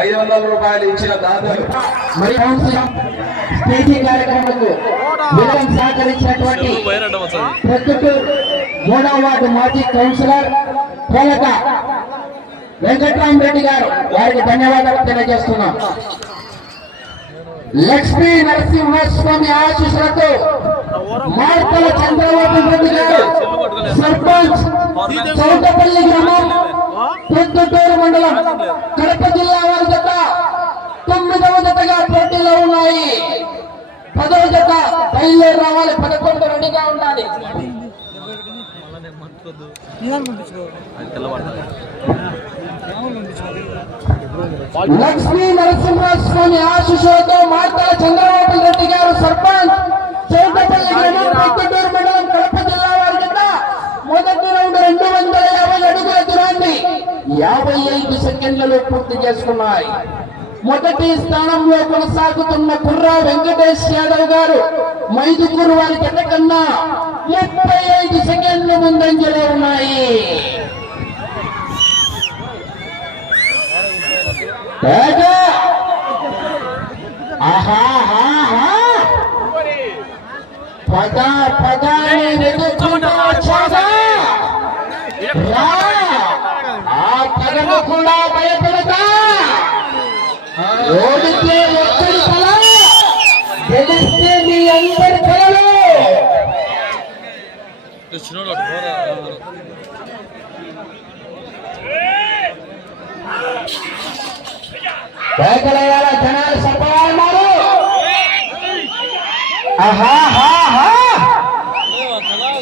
ఐదు వందల రూపాయలు ఇచ్చిన దాతలు. మరి విలయం సహకరించినటువంటి ప్రొద్దుటూరు మూడవ వార్డు మాజీ కౌన్సిలర్ పోలక వెంకట్రామరెడ్డి గారు వారికి ధన్యవాదాలు తెలియజేస్తున్నాం. లక్ష్మీ నరసింహస్వామి ఆశీస్సులతో మార్తల చంద్రబాబు రెడ్డి గారు సర్పంచ్ చౌటపల్లి గ్రామం ప్రొద్దుటూరు మండలం కడప జిల్లా వారి జత తొమ్మిదవ జతగా పోటీలో ఉన్నాయి. పదవ జత బయలుదేరి రావాలి. పదకొండు రెడీగా ఉండాలి. లక్ష్మీ నరసింహస్వామి ఆశిషులతో మాట్లాడ చంద్రబాబు రెడ్డి గారు సర్పంచ్. చౌటపల్లి గ్రామం ప్రొద్దుటూరు మండలం కడప జిల్లా వారి మొదటి రౌండ్ రెండు వందల యాభై అడుగుల దూరాన్ని యాభై ఐదు సెకండ్లలో పూర్తి చేసుకున్నాయి. మొదటి స్థానంలో కొనసాగుతున్న కుర్రా వెంకటేష్ యాదవ్ గారు మైదుకూరు వారి జత కన్నా ముప్పై ఐదు సెకండ్ల ముందంజలో ఉన్నాయి. రాజా! ఆహాహాహా! పద పద అని వెతుక్కుంటూ వచ్చావా? రా! ఆ పదము కూడా భయపడతా ఓడితే ఒక్కడి కల గెలిస్తే మీ అందరి కలలు కేకలయ్యాల జనాలు ఆహాహాహా!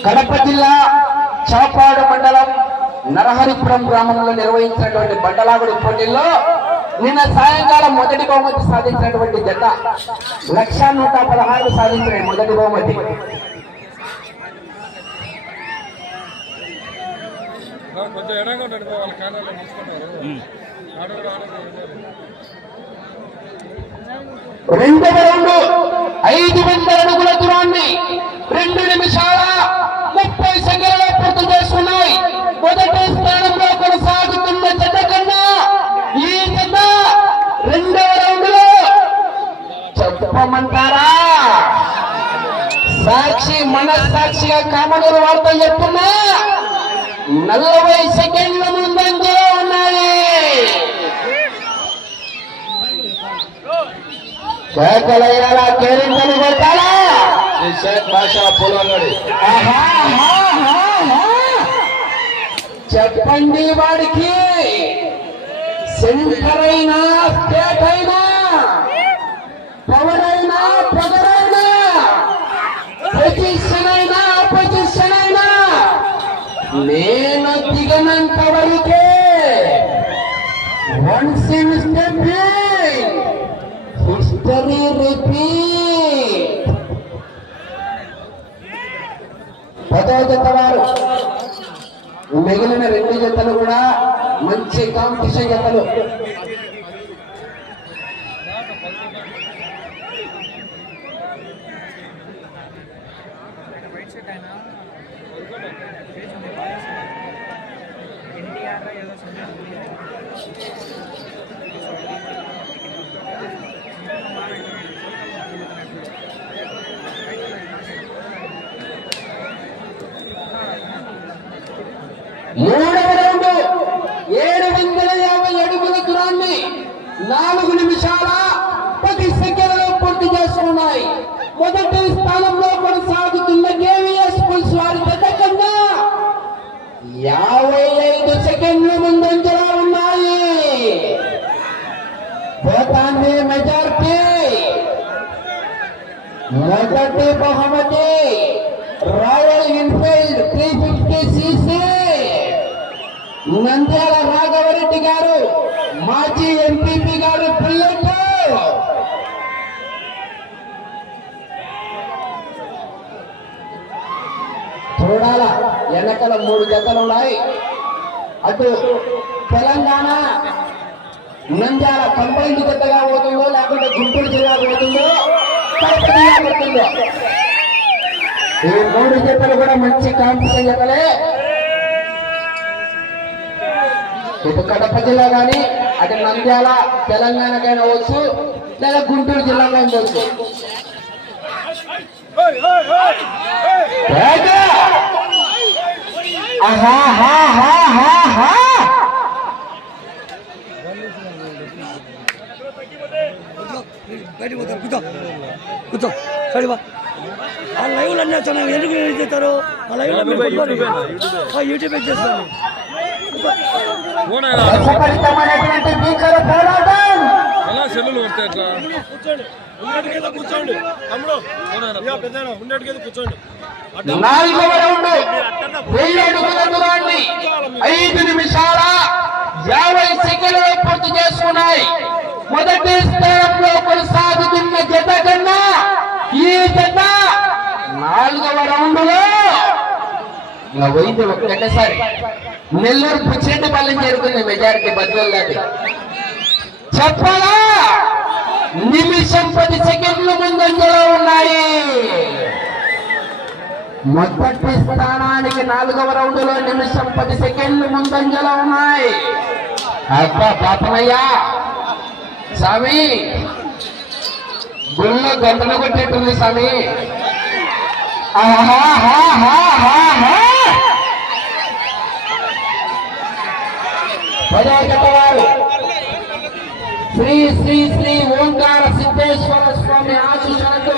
కడప జిల్లా చాపాడు మండలం నరహరిపురం గ్రామంలో నిర్వహించినటువంటి బండలాగుడి పోటీల్లో నిన్న సాయంకాలం మొదటి బహుమతి సాధించినటువంటి జత లక్ష నూట పదహారు సాధించిన మొదటి బహుమతి. కొంచెం ఎడంగా ఉంటాడు వాళ్ళ తీసుకుంటారు రెండవ రౌండ్. ఐదు వందల అడుగుల దూరాన్ని. రెండు నిమిషాల ముప్పై సెకండ్లలో పూర్తి చేసుకున్నాయి. మొదటి స్థానంలో కొనసాగుతున్న జత కన్నా ఈ జత రెండవ రౌండ్లో చెప్పమంటారా? సాక్షి మనస్సాక్షిగా కామనూరు వార్త చెప్తున్నా. నలభై సెకండ్ల ముందంజలో ఉన్నాయి కేకలయ్యాలా కేరింతలు కొట్టాలా శ్రీ షేక్ బాషా పూలంగడి. చెప్పండి వాడికి. సెంటర్ అయినా స్టేట్ అయినా పవర్ అయినా పవర్ అయినా పొజిషన్ అయినా పొజిషన్ అయినా నేను దిగనంత వరకే వన్స్ ఇన్ స్టెప్ రిపీట్ పదవ జత వారు మిగిలిన రెండు జతలు కూడా మంచి కాంపిటీషన్ జతలు. మూడవ రౌండ్. ఏడు వందల యాభై అడుగుల దూరాన్ని నాలుగు నిమిషాల పది సెకండ్లలో పూర్తి చేసుకున్నాయి. మొదటి స్థానంలో కొనసాగుతున్న కేవీఎస్ పుల్స్ వారి జత కన్నా యాభై ఐదు సెకండ్ల ముందంజలో ఉన్నాయి. పోతాంది మెజార్టీ. మొదటి బహుమతి నంద్యాల రాఘవరెడ్డి గారు మాజీ ఎంపీపీ గారు పిల్లలు. చూడాల వెనకల మూడు జతలు ఉన్నాయి. అటు తెలంగాణ నంద్యాల కంపైండ్ జతగా పోతుందో లేకుంటే గుంటూరు జిల్లా పోతుందో కడప జిల్లా పోతుందో ఈ మూడు జతలు కూడా మంచి కాంపిటీషన్ జతలే. ఇటు కడప జిల్లా కానీ అటు నంద్యాల తెలంగాణకైనా అవ్వచ్చు లేదా గుంటూరు జిల్లాకైనా వచ్చు వేగ! కూర్చో. కూర్చో ఆ లైవ్లు అన్నీ ఎందుకు చేస్తారు? ఆ లైవ్లో యూట్యూబ్ చేస్తాను ఎలా సెల్లులు కూర్చోండి. తమ్ముడు. కూర్చోండి. నాలుగవ రౌండ్. వెయ్యి అడుగుల దూరాన్ని ఐదు నిమిషాల యాభై సెకండ్లు పూర్తి చేసుకున్నాయి. మొదటి స్థానంలో కొనసాగుతున్న జత కన్నా ఈ జత నాలుగవ రౌండ్లో ఇలా నెల్లూరు పుచ్చేటిపల్లి చేరుకుంది మెజారిటీ బద్దలు చెప్పాలా? నిమిషం పది సెకండ్లు ముందంజలో ఉన్నాయి. మొదటి స్థానానికి నాలుగవ రౌండ్లో నిమిషం పది సెకండ్లు ముందంజలో ఉన్నాయి. అబ్బా పాపనయ్యా స్వామి గుళ్ళో గంటలు కొట్టేట్టుంది స్వామి. ఆహాహాహాహాహా. శ్రీ శ్రీ శ్రీ ఓంకార సిద్ధేశ్వర స్వామి ఆశీస్సులతో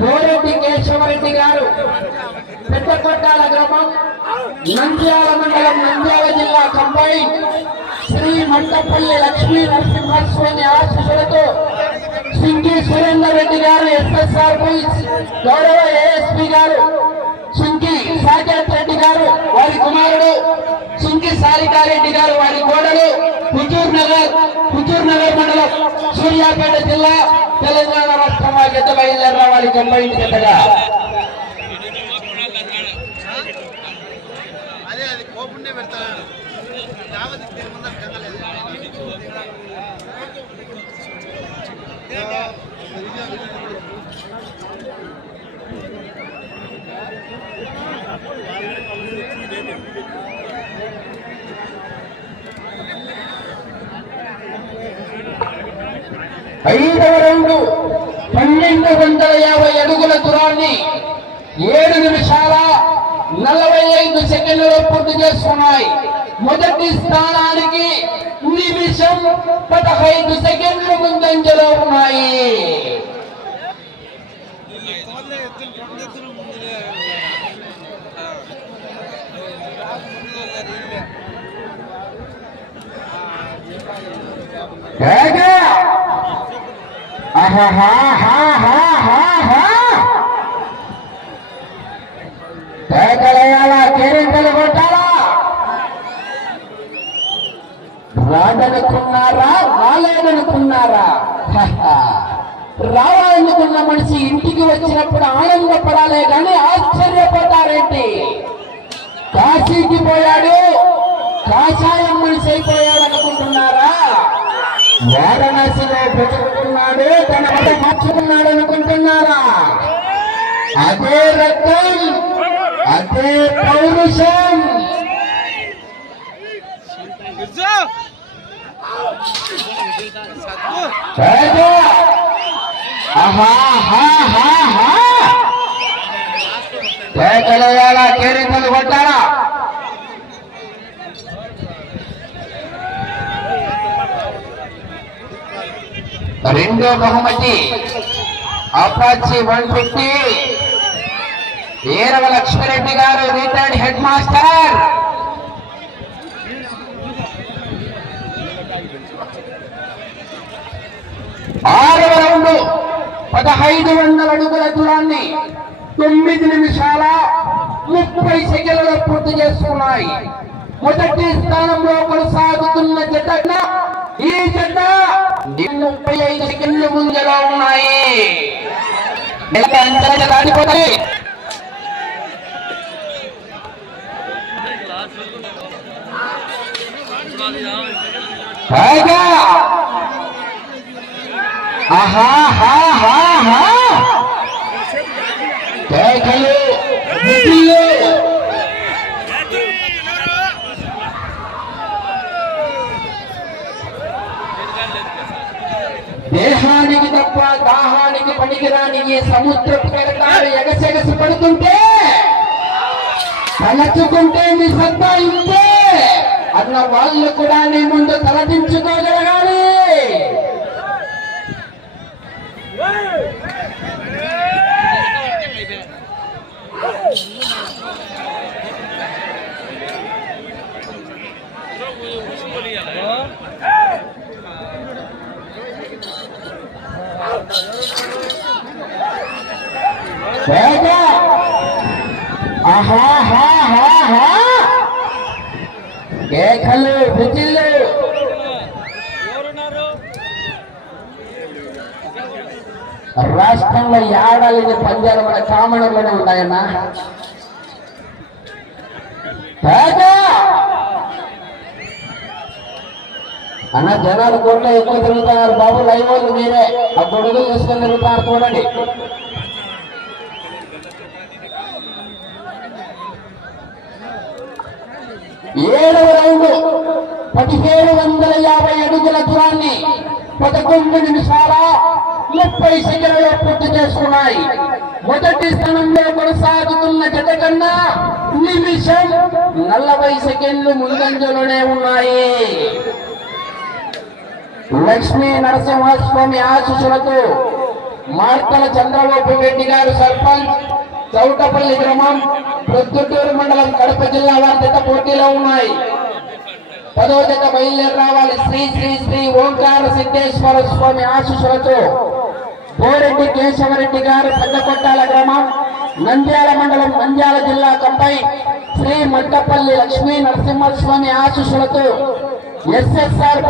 బోరెడ్డి కేశవరెడ్డి గారు పెద్దకొట్టాల గ్రామం నంద్యాల మండలం నంద్యాల జిల్లా కంబైన్ శ్రీ మంటపల్లి లక్ష్మీ నరసింహస్వామి ఆశీస్సులతో సింగి సురేందర్ రెడ్డి గారు ఎస్ఎస్ఆర్ గౌరవ ఏఎస్పీ గారు సింగి సాకేత్ రెడ్డి గారు వారి కుమారుడు సింగి సారికారెడ్డి గారు వారి కోడలు పుత్తూరు నగర్ పుత్తూరు నగర్ మండలం సూర్యాపేట జిల్లా తెలంగాణ రాష్ట్రం వారి జత బయలుదేర వారి కంబైన్ జతగా ఐదవ రౌండ్ పన్నెండు వందల యాభై అడుగుల దూరాన్ని ఏడు నిమిషాల నలభై ఐదు సెకండ్లలో పూర్తి చేసుకున్నాయి. మొదటి స్థానానికి నిమిషం పదహైదు సెకండ్లు ముందంజలో ఉన్నాయి గగా! మనిషి ఇంటికి వచ్చినప్పుడు ఆనందపడాలే గాని ఆశ్చర్యపోతారేంటి? కాశీకి పోయాడు. కాషాయం మనిషి అయిపోయాడు అనుకుంటున్నారా? వారణాసిలో బ్రతుకుతున్నాడు తన వల్ల మార్చుకున్నాడు అనుకుంటున్నారా? అదే రక్తం అదే పౌరుషం. రాజా! ఆహాహాహాహా! కేకలేయాలా కేరింతలు కొట్టాలా? రెండో బహుమతి అపాచి వన్ ఫిఫ్టీ. ఏరవ లక్ష్మిరెడ్డి గారు రిటైర్డ్ హెడ్ మాస్టర్. ఆరవ రౌండ్ పదహైదు వందల అడుగుల దూరాన్ని తొమ్మిది నిమిషాల ముప్పై సెకండ్లలో పూర్తి చేస్తున్నాయి. మొదటి స్థానంలో కొనసాగుతున్న జత ఈ జత ముప్పై ఐదు సెకండ్లు ముందులో ఉన్నాయి. ఎంత దాటిపోతాయి పైగా దేహానికి తప్ప దాహానికి పనికిరాని ఈ సముద్రపు కడతాలు ఎగసెగసి పడుతుంటే తలచుకుంటే మీ సత్తా ఇస్తే అన్న వాళ్ళు కూడా నీ ముందు తలదించుకోగలగా పంజాలు ఉన్నాయన్నా వేగ! అన్న జనాలు కోట్లో ఎక్కువ తిరుగుతున్నారు బాబు లైవ్ వాళ్ళు మీరే. ఆ గొడుగులు తీసుకొని తిరుగుతున్నారు చూడండి. ఏడవ రౌండ్ పదిహేడు వందల యాభై అడుగుల దూరాన్ని పదకొండు నిమిషాల ముప్పై సెకండ్లలో పూర్తి చేసుకున్నాయి. మొదటి స్థానంలో కొనసాగుతున్న జత కన్నా నిమిషం నలభై సెకండ్లు ముందంజలోనే ఉన్నాయి. లక్ష్మీ నరసింహస్వామి ఆశీస్సులతో మార్తల చంద్రబాబు రెడ్డి గారు సర్పంచ్ చౌటపల్లి గ్రామం ప్రొద్దుటూరు మండలం కడప జిల్లా వారి జత పోటీలో ఉన్నాయి. పదో జత బయలుదేరి రావాలి. శ్రీ శ్రీ శ్రీ ఓంకార సిద్ధేశ్వర స్వామి ఆశీస్సులతో కోరెడ్డి కేశవరెడ్డి గారు పెద్దకొట్టాల గ్రామం నంద్యాల మండలం నంద్యాల జిల్లా కంపై శ్రీ మట్టపల్లి లక్ష్మీ నరసింహస్వామి ఆశీస్సులతో ఎస్ఎస్ఆర్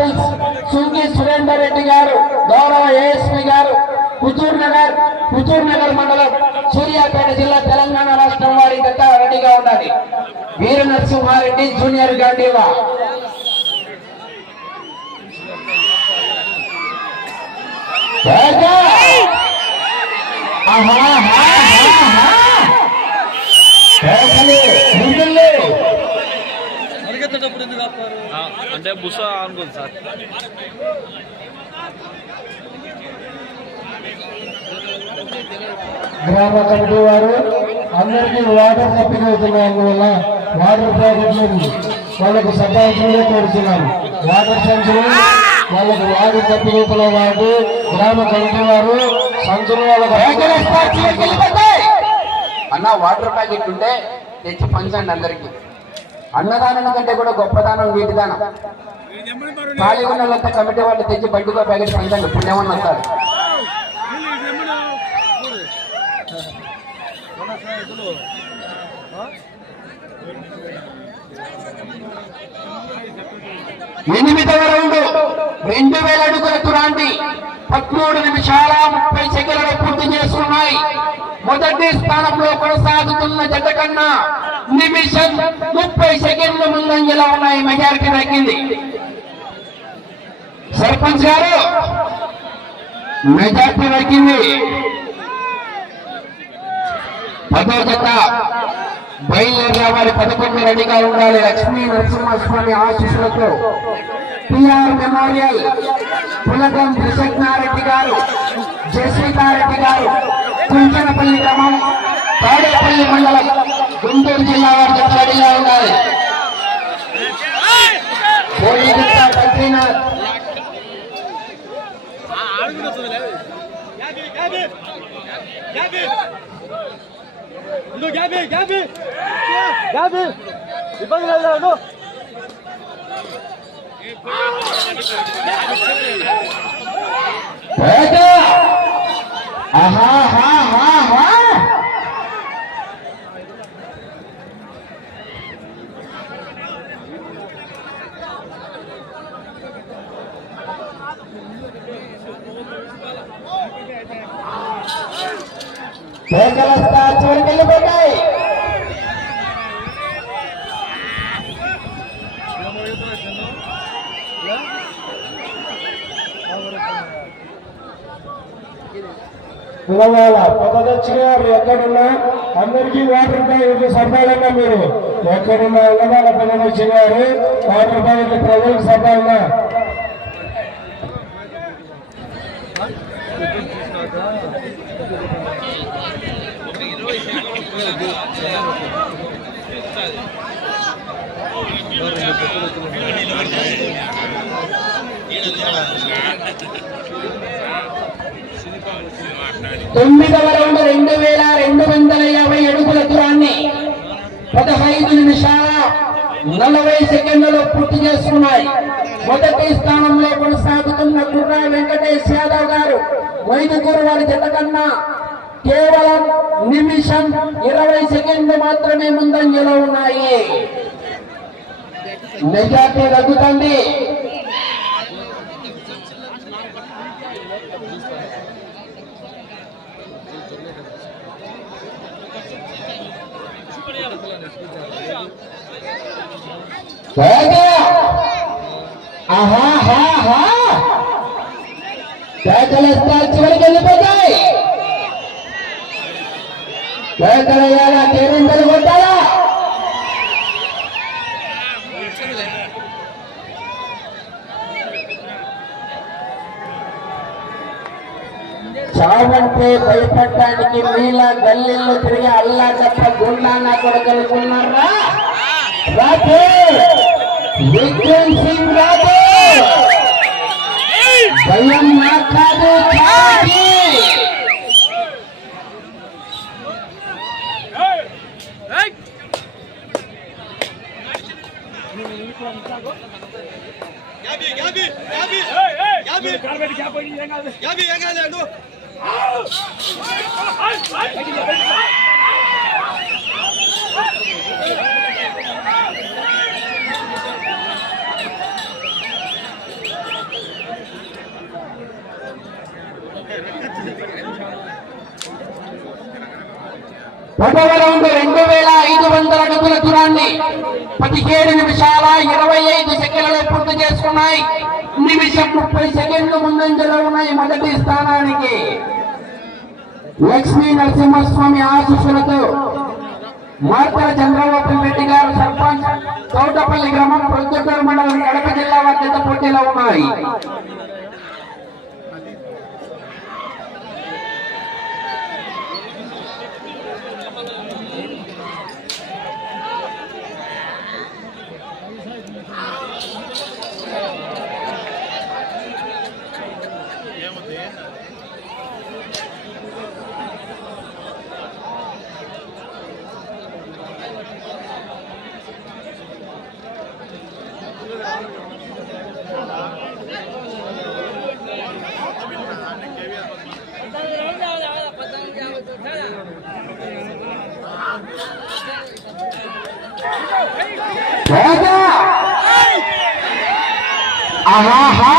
సుంగి సురేందర్ రెడ్డి గారు గౌరవ ఏఎస్పి గారు హుజూర్ నగర్ హుజూర్ నగర్ మండలం సూర్యాపేట జిల్లా తెలంగాణ రాష్ట్రం వారి గత రెడీగా ఉండాలి. వీర నరసింహారెడ్డి జూనియర్ గాంధీవా రాజా! ఆహా, ఆహా, ఆహా! కేకలు, విజిల్లు! పరిగెత్తేటప్పుడు ఎందుకు ఆపుతారు అంటే బుస అనుకోండి సార్. గ్రామ కమిటీ వారు అందరికీ వాటర్ సప్లై అవుతున్నందువల్ల వాటర్ ప్యాకెట్లు వాళ్ళకు సతాయించమని కోరుతున్నాను వాటర్ సంచులు వాళ్ళకు వాటర్ తప్పిగతుల వాడు గ్రామ కమిటీ వారు సంచులు. అన్న వాటర్ ప్యాకెట్ ఉంటే తెచ్చి పంచండి అందరికి. అన్నదానం కంటే కూడా గొప్పదానం నీటి దానం ఖాళీ ఉన్న వాళ్ళంతా కమిటీ వాళ్ళు తెచ్చి బండికో ప్యాకెట్ పంచండి పుణ్యమని వస్తారు ఎనిమిదవ రౌండ్. రెండు వేల అడుగుల తురాండి పదమూడు నిమిషాల ముప్పై సెకండ్లు పూర్తి చేస్తున్నాయి మొదటి స్థానంలో కొనసాగుతున్న జత కన్నా నిమిషం ముప్పై సెకండ్లు ముందంజలో ఉన్నాయి. మెజారిటీ తగ్గింది. సర్పంచ్ గారు మెజార్టీ తగ్గింది. పదో జత బయలుదేరిన వారి పదకొండు రెడీగా ఉండాలి. లక్ష్మీ నరసింహస్వామి ఆశీస్సులతో పిఆర్ మెమోరియల్ పులకం కృష్ణారెడ్డి గారు జస్వితారెడ్డి గారు కుంచనపల్లి గ్రామం తాడేపల్లి మండలం గుంటూరు జిల్లా వారు చెప్పడిగా రెడీగా ఉండాలి. బద్రీనాథ్. ఇబ్బంది లేదు ఆహా! పిలవాల పదదచ్చిగా ఎక్కడున్నా అందరికీ వాటర్ ప్యాకెట్లు సభాలన్నా మీరు ఎక్కడున్నా ఉన్నదాల పదదచ్చి గారు వాటర్ ప్యాకెట్లు ప్రజలకు సభాలన్నా తొమ్మిదవ రౌండ్ రెండు వేల రెండు వందల యాభై అడుగుల దూరాన్ని పదహైదు నిమిషాల నలభై సెకండ్లలో పూర్తి చేసుకున్నాయి. మొదటి స్థానంలో కొనసాగుతున్న కుర్రా వెంకటేష్ యాదవ్ గారు వైదుకూరు వారి జత కన్నా కేవలం నిమిషం ఇరవై సెకండ్లు మాత్రమే ముందంజలో ఉన్నాయి. మెజార్టీ తగ్గుతుంది. కేకలేస్తారు చివరికి వెళ్ళిపోతాయి కేకలయ్యాలా కేరింతలు కొట్టాలా చావంటే భయపడటానికి మీల గల్లీల్లో తిరిగి అల్లా తప్ప గుండానా కొడగలుగుతున్నారా? రాజు! విక్రమ్ సింగ్ రాజు! భయం నా కాదు. యాభై యాభై యాభై యాభై! యాభై ఏం కాలేదు? పదవ రౌండ్ రెండు వేల ఐదు వందల అడుగుల దూరాన్ని పదిహేడు నిమిషాల ఇరవై ఐదు సెకండ్లలో పూర్తి చేసుకున్నాయి. నిమిషం ముప్పై సెకండ్లు ముందంజలో ఉన్నాయి మొదటి స్థానానికి. లక్ష్మీ నరసింహస్వామి ఆశీస్సులతో మార్తల చంద్రబాబు రెడ్డి గారు సర్పంచ్ తోటపల్లి గ్రామం ప్రొద్దుటూరు మండలం కడప జిల్లా వారి పోటీలో ఉన్నాయి బాగా ఆహాహా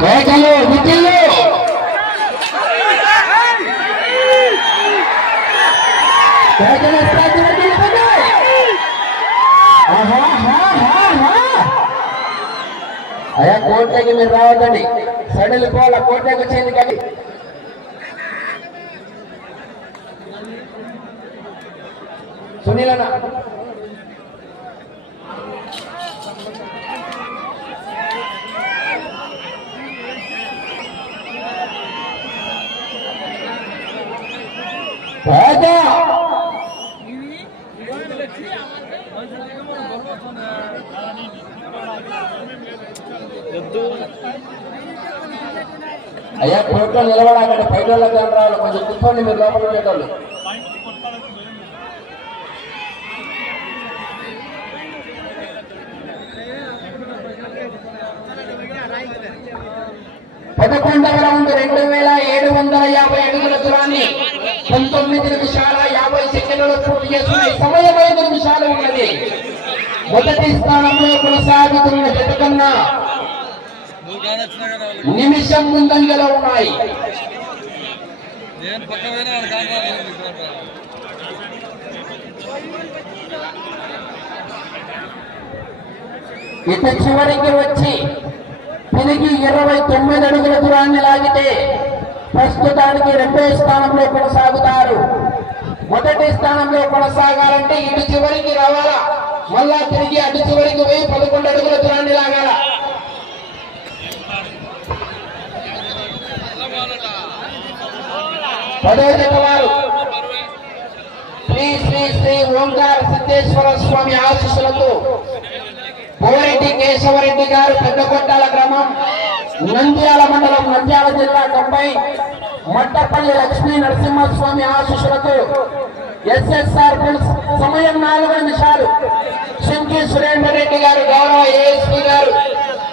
కేకలు విద్యలు కోటకి మీరు రావద్దండి. సడలు పోల కోటకి వచ్చేది కానీ సునీలనా బాగా ఎద్దు నిలబడాలంటే బయట వాళ్ళకి ఏం రావాలి కొంచెం కూర్చోండి మీరు లోపల ఉండేటోళ్ళు. పదకొండవ రౌండ్ రెండు వేల ఏడు వందల యాభై అడుగుల దూరాన్ని పంతొమ్మిది నిమిషాల యాభై సెకండ్లలో పూర్తి చేస్తుంది సమయం ఐదు నిమిషాలు ఉన్నది. మొదటి స్థానంలో కొనసాగుతున్న జత కన్నా నువ్వు కానొచ్చినా కదా వాళ్ళకి నిమిషం ముందంజలో ఉన్నాయి. ఇటు చివరికి వచ్చి తిరిగి ఇరవై తొమ్మిది అడుగుల దూరాన్ని లాగితే ప్రస్తుతానికి రెండో స్థానంలో కొనసాగుతారు. మొదటి స్థానంలో కొనసాగాలంటే ఇటు చివరికి రావాలా? మళ్ళా తిరిగి అటు చివరికి పోయి పదకొండు అడుగుల దూరాన్ని లాగాల? పదో వారు శ్రీ శ్రీ శ్రీ ఓంకార సిద్ధేశ్వర స్వామి ఆశీస్సులతో పోరెడ్డి కేశవరెడ్డి గారు పెద్దకొట్టాల గ్రామం నంద్యాల మండలం నంద్యాల జిల్లా తొంభై మట్టపల్లి లక్ష్మీ నరసింహస్వామి ఆశీస్సులతో ఎస్ఎస్ఆర్ సమయం నాలుగు నిమిషాలు సింకి సురేందర్ రెడ్డి గారు గౌరవ ఏఎస్పీ గారు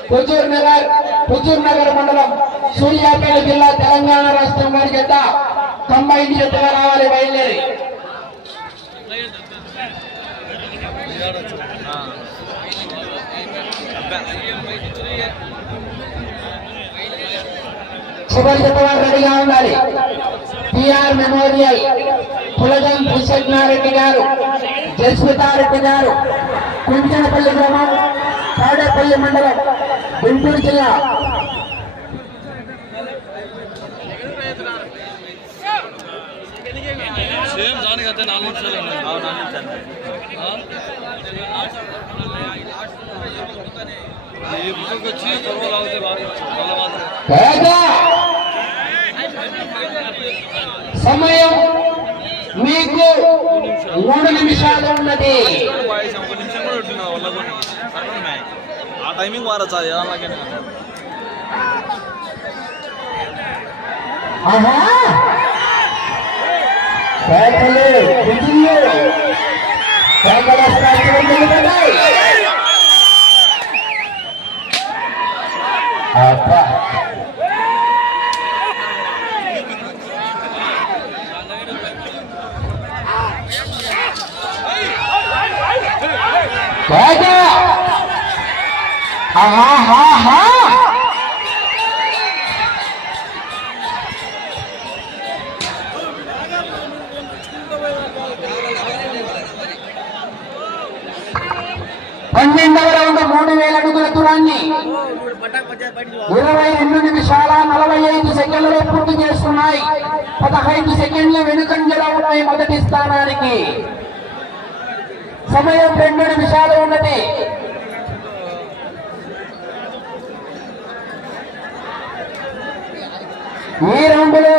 హుజూర్ నగర్ హుజూర్ నగర్ మండలం సూర్యాపేట జిల్లా తెలంగాణ రాష్ట్రం వారి గడ్డ జత కంబైన్ జతగా రావాలి బయలుదేరి. చివరి చెప్పవారు రెడీగా ఉండాలి. పిఆర్ మెమోరియల్ పులజం కృష్ణారెడ్డి గారు జస్మితారెడ్డి గారు కుంచనపల్లి గ్రామం తాడేపల్లి మండలం గుంటూరు జిల్లా. సేమ్ దానికి అంతే నాలుగు నిమిషాలు ఉన్నాయి. ఆ? ఈ బుక్ వచ్చి త్వరగా లాగితే బాగా సమయం మీకు మూడు నిమిషాలు ఉన్నది. ఆ టైమింగ్ మారచ్చా? అలాగే ఆహా! పేదలు విధులు. పేదల స్థాయిలో పన్నెండవ రౌండ్ మూడు వేల అడుగుల దూరాన్ని. ఇరవై రెండు నిమిషాల నలభై ఐదు సెకండ్లు పూర్తి చేస్తున్నాయి. పదహైదు సెకండ్ల వెనుకంజలో ఉన్నాయి మొదటి స్థానానికి. సమయం రెండు నిమిషాలు ఉన్నది. ఈ రౌండ్లో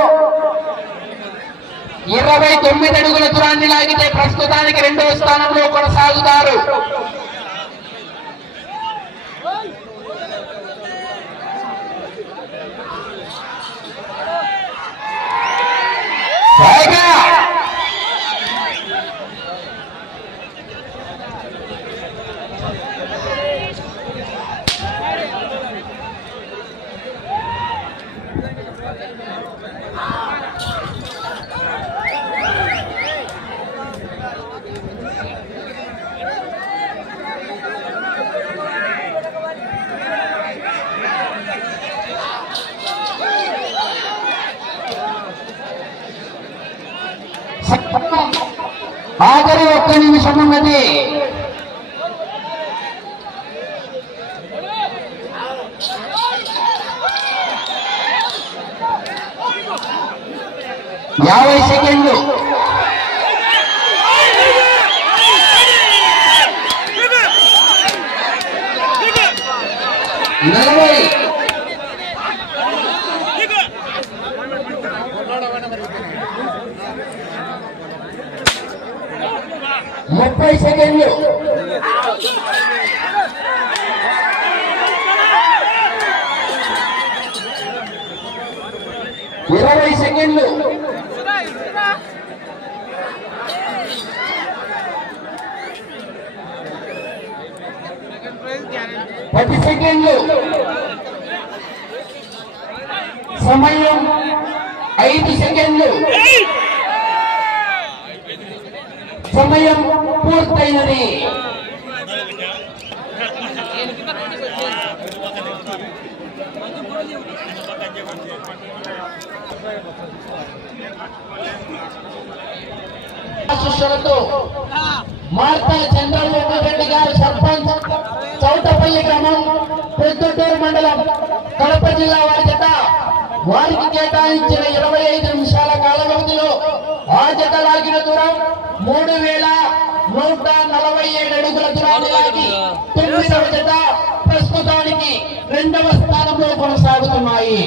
ఇరవై తొమ్మిది అడుగుల దూరాన్ని లాగితే ప్రస్తుతానికి రెండవ స్థానంలో కొనసాగుతారు. పైగా ఆఖరి ఒక్క నిమిషం ఉన్నది యాభై సెకండ్లు. నలభై. ముప్పై సెకండ్లు. ఇరవై సెకండ్లు పది సెకండ్లు సమయం ఐదు సెకండ్లు. సమయం పూర్తయినది. మార్తా చంద్రబాబు రెడ్డి గారు సర్పంచ్ చౌటపల్లి గ్రామం పెద్దటూరు మండలం కడప జిల్లా వారి చేత వారికి కేటాయించిన ఇరవై ఐదు నిమిషాల కాల వ్యవధిలో ఆ జత లాగిన దూరం మూడు వేల నూట నలభై ఏడు అడుగుల దూరాన్ని లాగి తొమ్మిదవ జత ప్రస్తుతానికి రెండవ స్థానంలో కొనసాగుతున్నాయి.